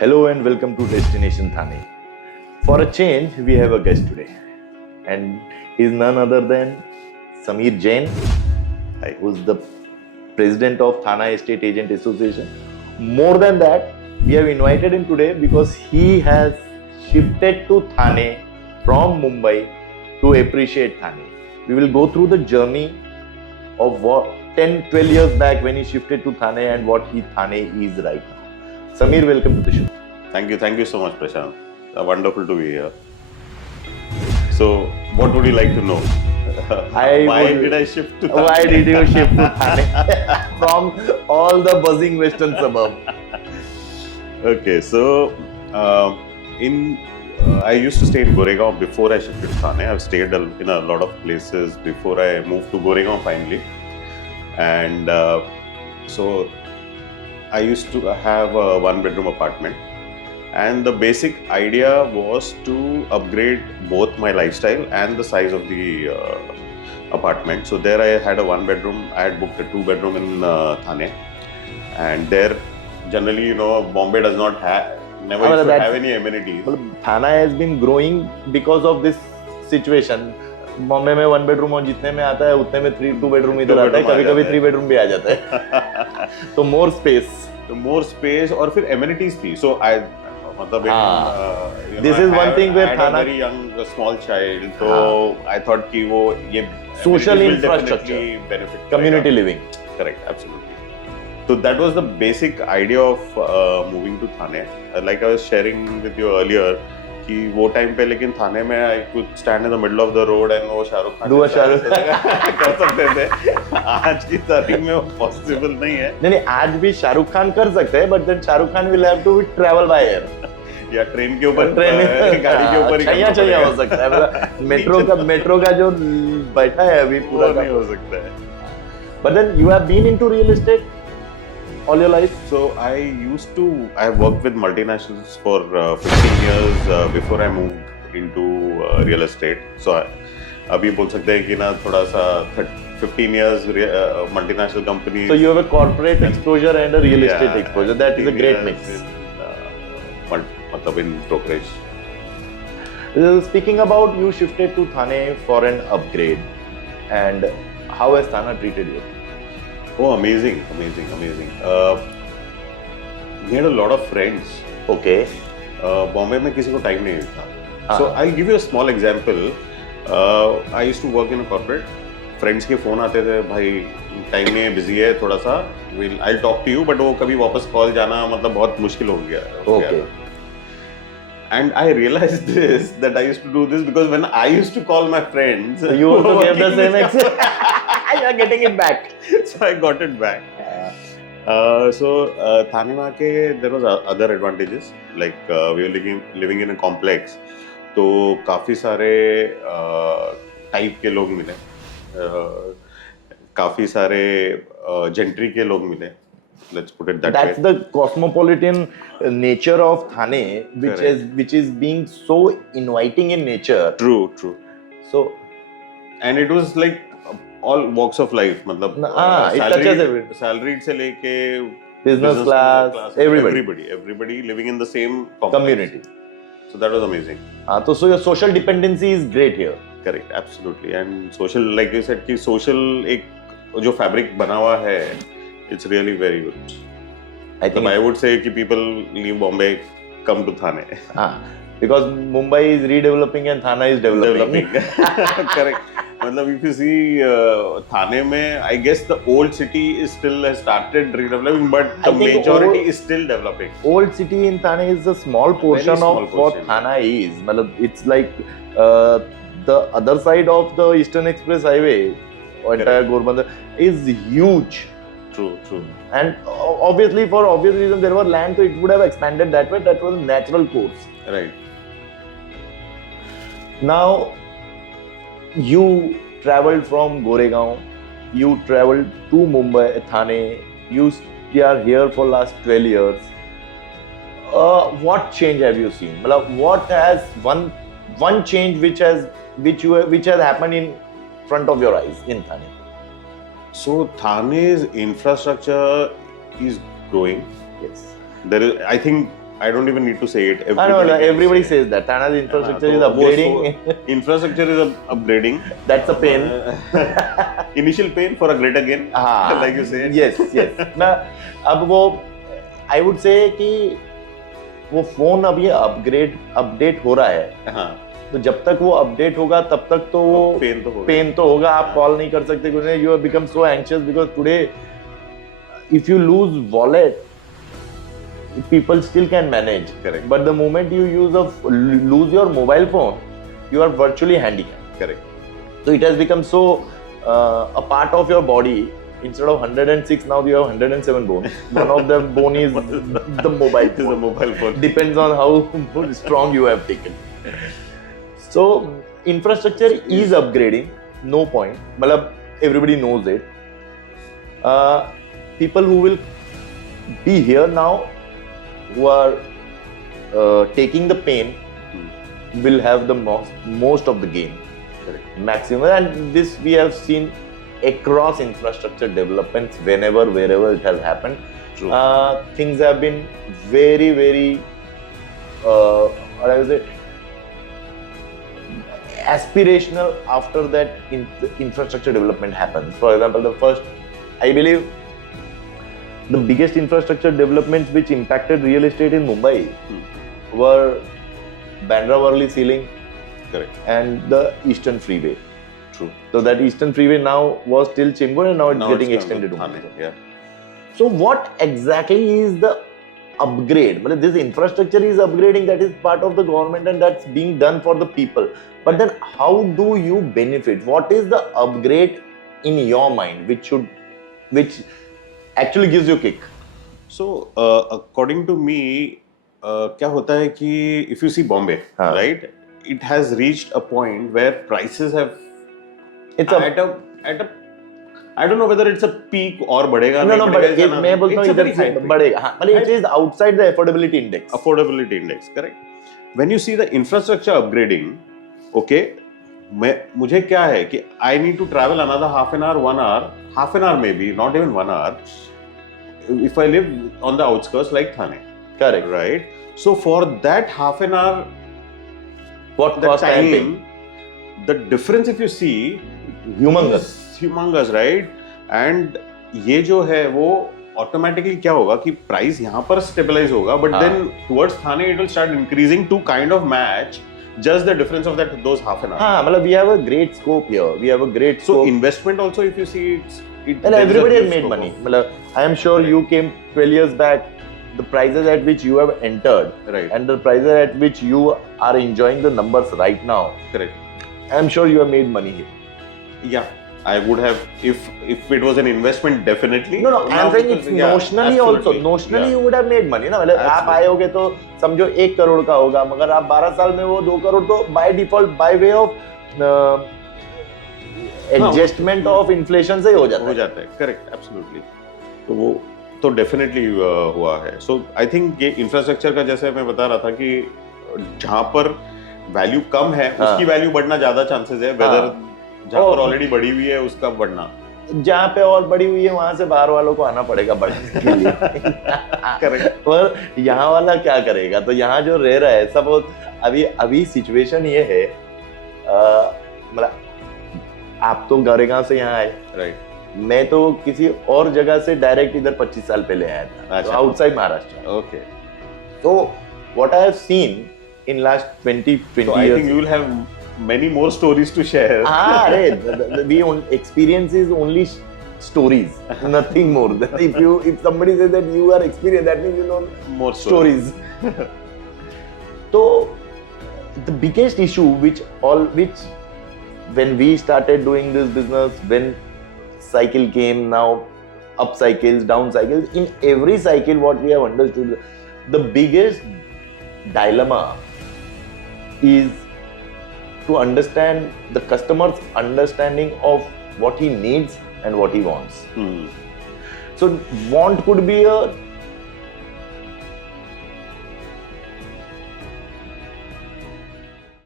Hello and welcome to Destination Thane. For a change, we have a guest today, and he's none other than Sameer Jain, who's the president of Thane Estate Agent Association. More than that, we have invited him today because he has shifted to Thane from Mumbai to appreciate Thane. We will go through the journey of what 10-12 years back when he shifted to Thane and what Thane is right now. Sameer, welcome to the show. Thank you so much, Prashant. Wonderful to be here. So, what would you like to know? Why did I shift to Thane? Why did you shift to Thane from all the buzzing western suburb? Okay, so I used to stay in Goregaon before I shifted to Thane. I've stayed in a lot of places before I moved to Goregaon finally, and so I used to have a one-bedroom apartment. And the basic idea was to upgrade both my lifestyle and the size of the apartment. So there I had a one-bedroom. I had booked a two-bedroom in Thane, and there generally, Bombay does not have any amenities. Thane has been growing because of this situation. Bombay में one bedroom और जितने में आता है उतने में two bedroom इधर आता है, कभी कभी थ्री बेडरूम भी आ जाता है. तो मोर स्पेस और फिर एमिनिटीज थी. सो आई मतलब this is one thing where थाना वेरी यंग स्मॉल चाइल्ड, तो आई थॉट कि वो ये social infrastructure benefit community living. Correct, absolutely. So that was the basic idea of moving to Thane. Like I was sharing with you earlier, कि वो time पे लेकिन थाने में I could stand in the middle of the road and वो शाहरुख खान कर सकते थे. आज की तारीख में वो पॉसिबल नहीं है. नहीं, आज भी शाहरुख खान कर सकते हैं, but then Shahrukh Khan will have to travel by air. या ट्रेन के ऊपर, गाड़ी के ऊपर ही चाहिए हो सकता है. मेट्रो का जो बैठा है अभी पूरा नहीं हो सकता है. But then you have been into real estate all your life? So I worked with multinationals for 15 years before I moved into real estate. So अभी बोल सकते हैं कि ना थोड़ा सा 15 years multinational companies. So you have a corporate exposure and a real estate exposure. That is a great mix. मतलब in brokerage. Speaking about, you shifted to Thane for an upgrade, and how has Thane treated you? Oh, amazing. We had a lot of friends. Okay. Bombay में किसी को time नहीं था. So I'll give you a small example. I used to work in a corporate. Friends के phone आते थे, भाई time नहीं है, busy है थोड़ा सा. I'll talk to you, but वो कभी वापस call जाना मतलब बहुत मुश्किल हो गया. Okay. And I realized that I used to do this because when I used to call my friends, you also gave the same excuse. You are getting it back. So I got it back. Thane में आके there was other advantages, like we were living in a complex. तो काफी सारे type के लोग मिले, काफी सारे जेंट्री के लोग मिले. Let's put it that way. That's the cosmopolitan nature of Thane, which is being so inviting in nature. True. So, and it was like all walks of life. मतलब salaried से लेके business class, everybody living in the same community. So that was amazing. So your social dependency is great here. Correct, absolutely. And social, like you said, कि social एक जो fabric बना हुआ है, it's really very good. I would say कि people leave Bombay, come to Thane. Because Mumbai is redeveloping and Thane is developing. Correct. मतलब if you see Thane में, I guess the old city is still has started redeveloping, but the majority is still developing. Old city in Thane is a small portion of what Thane is. मतलब it's like the other side of the Eastern Express Highway, entire Gorbandar, is huge. True. And obviously, for obvious reasons, there was land, so it would have expanded that way. That was a natural course. Right. Now, you traveled from Goregaon, you traveled to Mumbai, Thane, you are here for last 12 years. What change have you seen? What has one change which has happened in front of your eyes in Thane? So Thane's infrastructure is growing. Yes. There is, I think I don't even need to say it. I know, can everybody say it. says that. Thana's infrastructure is तो वो upgrading. Infrastructure is upgrading. That's a pain. Initial pain for a greater gain. हाँ, Like you said. Yes, yes. ना अब वो I would say कि वो phone अब ये अपडेट हो रहा है. हाँ. तो जब तक वो अपडेट होगा तब तक तो वो पेन तो होगा. आप कॉल नहीं कर सकते कुछ नहीं. You have become so anxious because today if you lose wallet people still can manage. Correct. But the moment you lose your mobile phone, you are virtually handicapped. Correct. So it has become so a part of your body. Instead of 106, now you have 107 bones. One of them bone is the mobile phone. The mobile phone. Depends on how strong you have taken. So infrastructure is upgrading. No point. Matlab, everybody knows it. People who will be here now, who are taking the pain, will have the most of the gain. Correct. Maximum. And this we have seen across infrastructure developments wherever it has happened. True. Things have been very, very what I would say, aspirational after that infrastructure development happens. For example, I believe the biggest infrastructure developments which impacted real estate in Mumbai were Bandra Worli ceiling. Correct. And the Eastern Freeway. True. So that Eastern Freeway now was till Chembur and now it's getting extended to Thane. Mumbai. Yeah. So what exactly is the upgrade? Well, this infrastructure is upgrading, that is part of the government and that's being done for the people. But then how do you benefit? What is the upgrade in your mind which actually gives you a kick? So according to me, क्या होता है कि if you see Bombay, right, it has reached a point where prices have at a I don't know whether it's a peak or बढ़ेगा. No, but मैं बोलता हूँ इधर से बढ़ेगा. हाँ, मतलब it is outside the affordability index. Affordability index, correct. When you see the infrastructure upgrading, okay, मुझे क्या है कि I need to travel another half an hour maybe, not even 1 hour, if I live on the outskirts like Thane. Correct. Right? So for that half an hour, what that cost time, the difference if you see, humongous, right? And ये जो है वो automatically क्या होगा कि price यहाँ पर stabilize होगा, but then towards Thane it will start increasing to kind of match just the difference of those half an hour. हाँ, मतलब we have a great scope here. We have a great scope. So investment also, if you see, and everybody has made money. I am sure you came 12 years back. The prices at which you have entered, right, and the prices at which you are enjoying the numbers right now. Correct. I am sure you have made money here. Yeah, I would have if it was an investment, definitely. No, I am saying it's notionally also. Notionally you would have made money. ना मतलब आप आए होगे तो समझो 1 करोड़ का होगा, मगर आप 12 साल में वो 2 करोड़ तो by default by way of adjustment of inflation से ही हो जाता है. Correct, absolutely. तो वो तो डेफिनेटली हुआ है. सो आई थिंक ये इंफ्रास्ट्रक्चर का जैसे मैं बता रहा था कि जहाँ पर वैल्यू कम है उसकी वैल्यू बढ़ना ज्यादा चांसेस है, वेदर जहाँ पर ऑलरेडी बढ़ी हुई है उसका बढ़ना. जहाँ पे और बढ़ी हुई है वहां से बाहर वालों को आना पड़ेगा बढ़ने के लिए. करेक्ट. पर यहाँ वाला क्या करेगा? तो यहाँ जो रह रहा है सब अभी सिचुएशन ये है, मतलब आप तो गोरेगांव से यहाँ आए, राइट. मैं तो किसी और जगह से डायरेक्ट इधर 25 साल पहले आया था, outside Maharashtra. Okay. So what I have seen in last 20 so years. I think you will have many more stories to share. We experience is only stories, nothing more. If somebody says that you are experienced, that means you know more stories. So the biggest issue which when we started doing this business, when cycle came, now up cycles, down cycles, in every cycle what we have understood, the biggest dilemma is to understand the customer's understanding of what he needs and what he wants. So want could be a